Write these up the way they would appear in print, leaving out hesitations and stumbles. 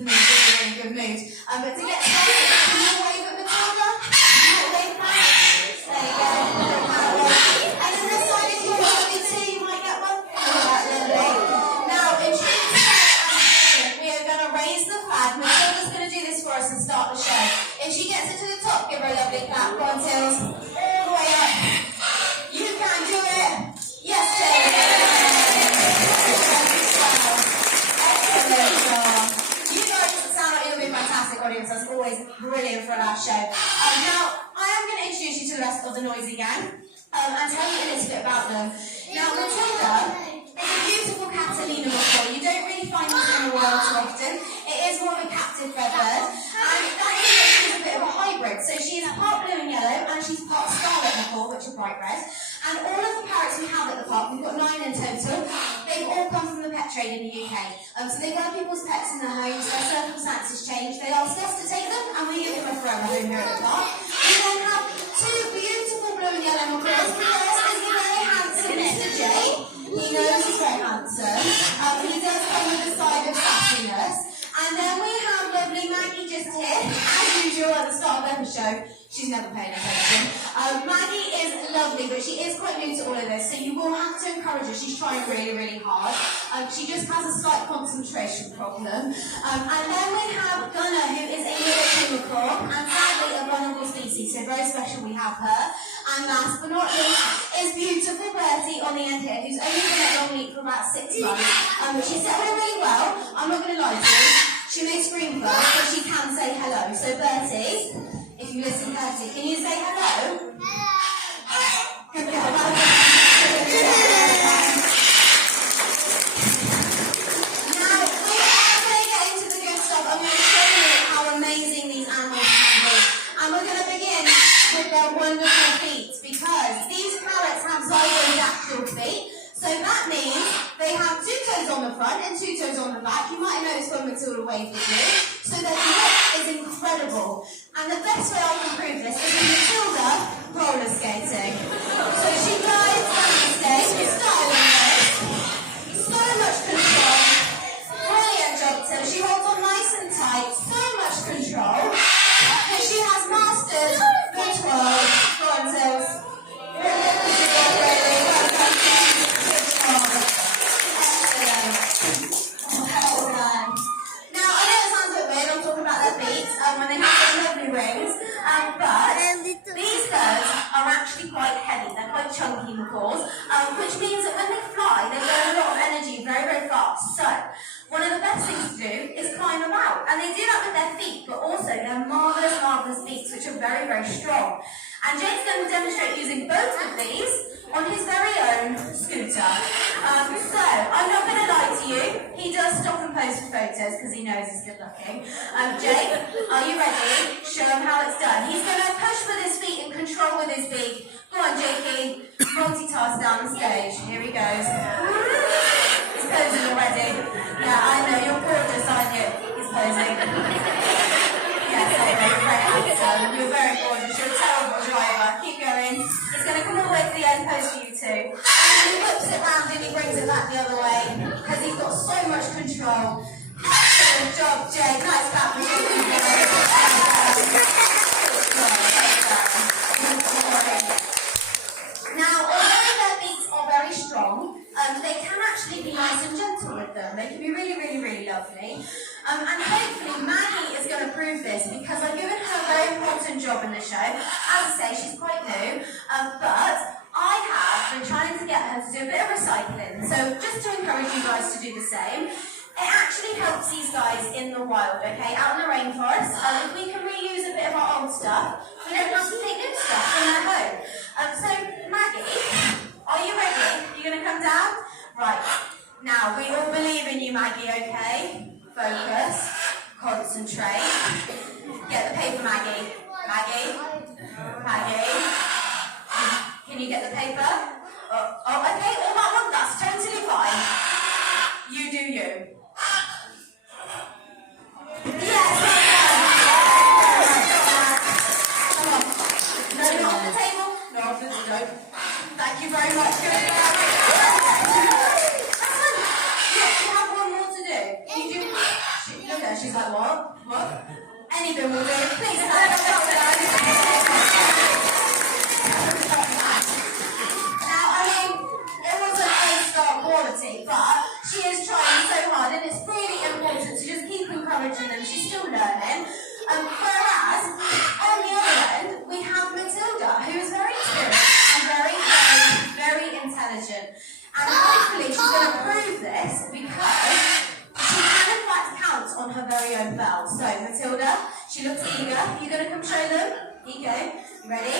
keep them in a really, really good mood. But to get started, can you wave at Matilda? Wave back. There you go. And then this side, if you want me to, you might get one. Lovely. Now, in true we are going to raise the flag. Matilda's going to do this for us and start the show. If she gets it to the top, give her a lovely clap. Go on, Tills. All the way up. You can do it. Yes, Tills. Excellent. You guys sound like you're going to be fantastic audience. That's always brilliant for a live show. Now, I am going to introduce you to the rest of the Noisy Gang and tell you a little bit about them. Now, Matilda is a beautiful Catalina macaw. You don't really find this in the wild too often. It is more of a captive bred bird, and that means that she's a bit of a hybrid. So she is part blue and yellow, and she's part scarlet macaw, which are bright red. And all of the parrots we have at the park, we've got 9 in total, they've all come from the pet trade in the UK. So they go people's pets in their homes, their circumstances change, they ask us to take them, and we give them a forever home here at the park. We then have 2 beautiful blue and yellow macaws. The first is the very handsome Mr. J. He knows he's very handsome. He does come with a side of sassiness. And then we have lovely Maggie just here, as usual at the start of every show. She's never paying attention. Maggie is lovely, but she is quite new to all of this, so you will have to encourage her. She's trying really, really hard. She just has a slight concentration problem. And then we have Gunnar, who is a military macaw, and sadly a vulnerable species, so very special we have her. And last but not least is beautiful Bertie on the end here, who's only been at Longleat for about 6 months. She's settling really well. I'm not going to lie to you. She may scream first, but she can say hello. So Bertie, if you listen carefully, can you say hello? Hello. Now, we are going to get into the good stuff. I'm going to show you how amazing these animals can be. And we're going to begin with their wonderful feet, because these parrots have zygomodactyl feet. So that means they have 2 toes on the front and 2 toes on the back. You might have noticed when Matilda waved with you. So their grip is incredible. And the best way I can prove this is with Matilda roller skating. So she glides down the stage, styling this. So much control. Brilliant job, Till. She holds on nice and tight. So much control. And she has mastered the twirl. Go on, Tills. When they have those lovely rings, but these birds are actually quite heavy. They're quite chunky macaws, which means that when they fly, they burn a lot of energy very, very fast. So one of the best things to do is climb about, and they do that with their feet, but also their marvellous, marvellous beaks, which are very, very strong. And Jake's going to demonstrate using both of these on his very own scooter. So, I'm not going to lie to you, he does stop and pose for photos because he knows he's good looking. Jake, are you ready? Show him how it's done. He's going to push with his feet and control with his beak. Go on, Jakey. Multitask down the stage. Here he goes. He's posing already. Yeah, I know, you're gorgeous, aren't you? He's posing. Yes, I know, you're very handsome. You're very gorgeous. You're a terrible driver. Keep going. He's going to come all the way to the end pose for you too. And he whips it round and he brings it back the other way because he's got so much control. Excellent job, Jay. Nice clap for you. Now, although their beaks are very strong, they can actually be nice and gentle with them. They can be really, really, really lovely. And hopefully Maggie is going to prove this because I've given her a very important job in the show. As I say, she's quite new, but I have been trying to get her to do a bit of recycling. So just to encourage you guys to do the same, it actually helps these guys in the wild, okay, out in the rainforest. If we can reuse a bit of our old stuff, we don't have to take new stuff from their home. So Maggie, are you ready? You're going to come down? Right. Now, we all believe in you, Maggie, okay? Focus. Concentrate. Get the paper, Maggie. Maggie? Maggie? Can you get the paper? Oh, okay, all that one, that's totally fine. You do you. Yes, anything will do. Please clap it up, guys. Now, I mean, it wasn't A-star quality, but she is trying so hard, and it's really important to just keep encouraging them. She's still learning. Whereas, on the other end, we have Matilda, who is very experienced and very intelligent. And hopefully she's going to prove this because she can in fact count on her very own bell. So, Matilda, she looks eager. You're going to come show them? Here you go. You ready?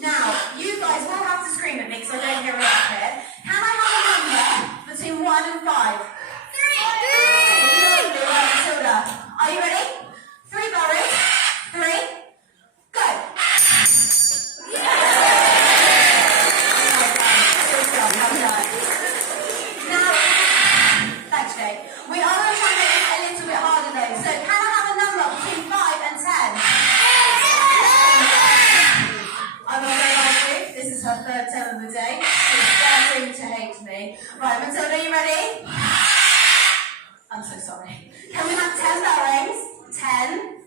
Now, you guys will have to scream at me because I don't hear it up here. Can I have a number between 1 and 5? 3! Right, Matilda. Are you ready? 3 barrels. 3. Go. Now, thanks, Jake. We are going to try and make it a little bit harder though. So, can I have a number between 5 and 10? I'm not going to ask you. This is her third term of the day. She's starting to hate me. Right, Matilda, you ready? I'm so sorry. Can we have 10 bell rings? 10.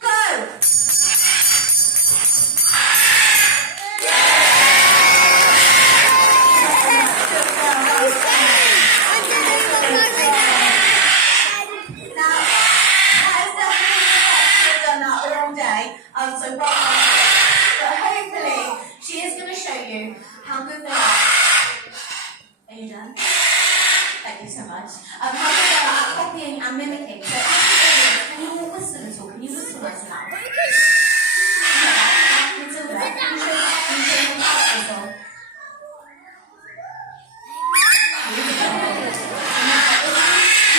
Go! So well done. But hopefully she is going to show you how good they are. Are you done? Thank you so much. How good they are at copying and mimicking. So can you all whistle at all? Can you whistle nice and loud? Matilda, can you show them how to whistle?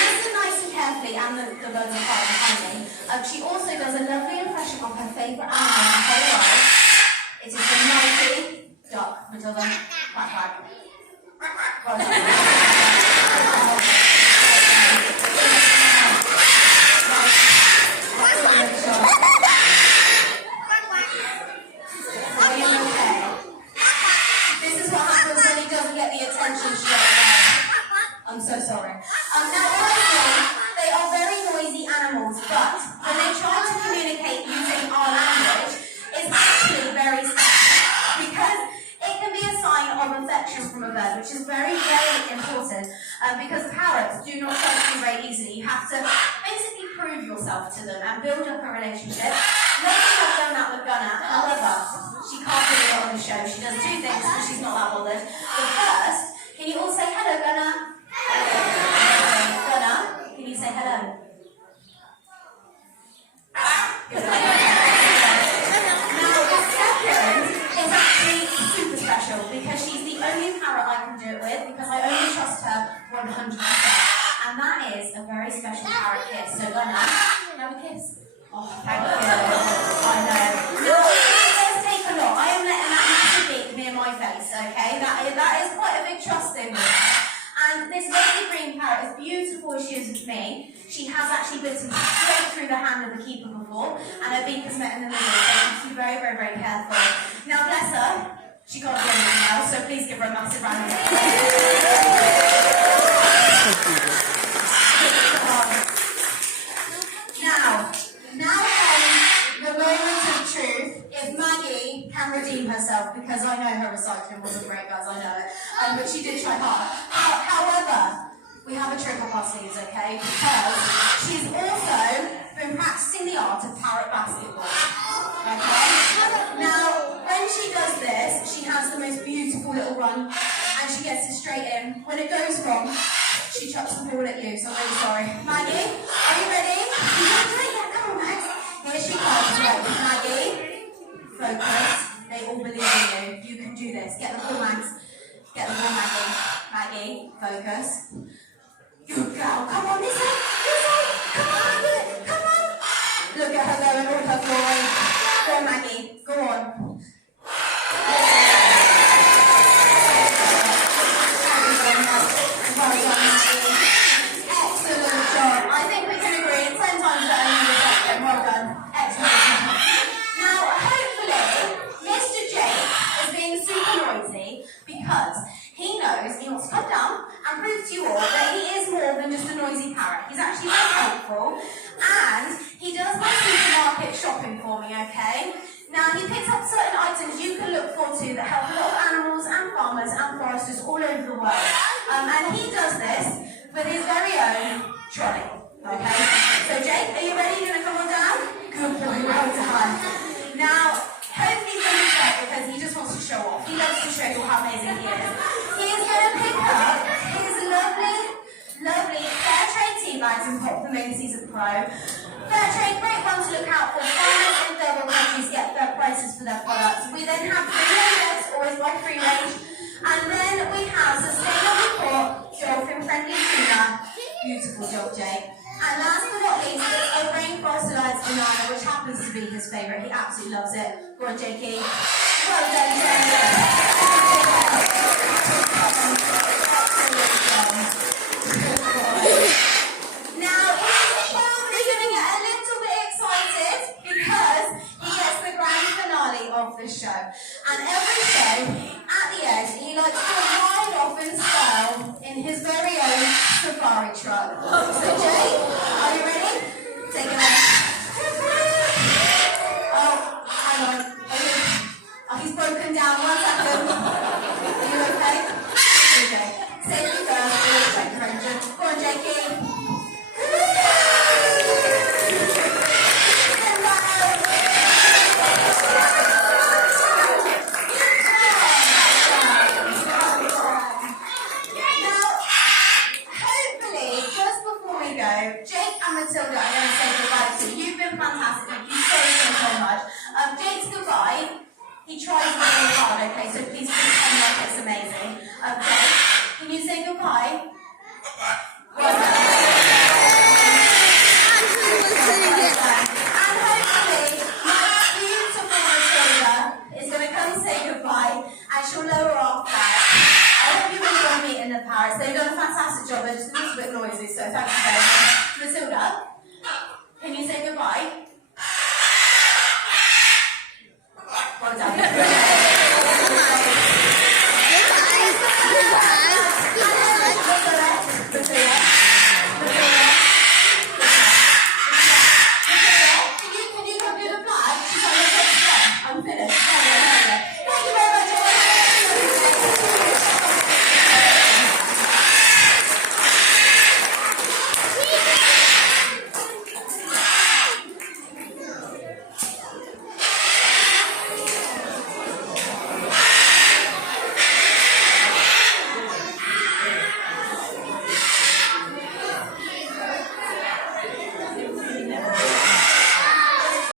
Listen nice and carefully, and the birds are far behind me. She also does a lovely impression of her favourite animal in the whole world. It is the mighty duck. Matilda, quack quack. Well done. This is what happens when he doesn't get the attention straight away. I'm so sorry. Now, honestly, they are very noisy animals, but when they try to communicate using our language, it's actually very special because it can be a sign of affection from a bird, which is very important because parrots do not trust you very easily. You have to basically prove yourself to them and build up a relationship. Lately I've done that with Gunnar, however, she can't do it on the show. She does 2 things because she's not that bothered. But first, can you all say hello, Gunnar? Gunnar, can you say hello? Now, the second is actually super special because she's the only parrot I can do it with because I only trust her 100%. And that is a very special parrot kiss. So, Gunnar, have a kiss. Oh, thank you. I know. No, it does take a lot. I am letting that massive beak near my face, okay? That is quite a big trust in me. And this lovely green parrot, as beautiful as she is with me, she has actually bitten straight through the hand of the keeper before, and her beak has met in the middle, so you have to be very careful. Now, bless her, she can't do anything else, so please give her a massive round of applause. Now comes the moment of truth. If Maggie can redeem herself, because I know her recycling wasn't great, guys, I know it, but she did try hard. However, we have a trick up our sleeves, okay? Because she's also been practicing the art of parrot basketball. Okay? Now, when she does this, she has the most beautiful little run, and she gets it straight in. When it goes wrong, she chucks the ball at you, so I'm really sorry. Maggie, are you ready? You can do it, yeah, come on, Max. Here she comes. Right, Maggie, focus. They all believe in you. You can do this. Get the ball, Max. Get the ball, Maggie. Maggie, focus. Good girl. Come on, this way. Come on, come on. Look at her going all her glory. Go on, Maggie. Go on. Excellent job. I think we can agree 10 times better than you did. Well done. Excellent. Now, hopefully, Mr. Jake is being super noisy because he knows he wants to come down and prove to you all that he is more than just a noisy parrot. He's actually very helpful, and he does my supermarket be his favourite. He absolutely loves it. Go on, Jakey. Well done, Jake.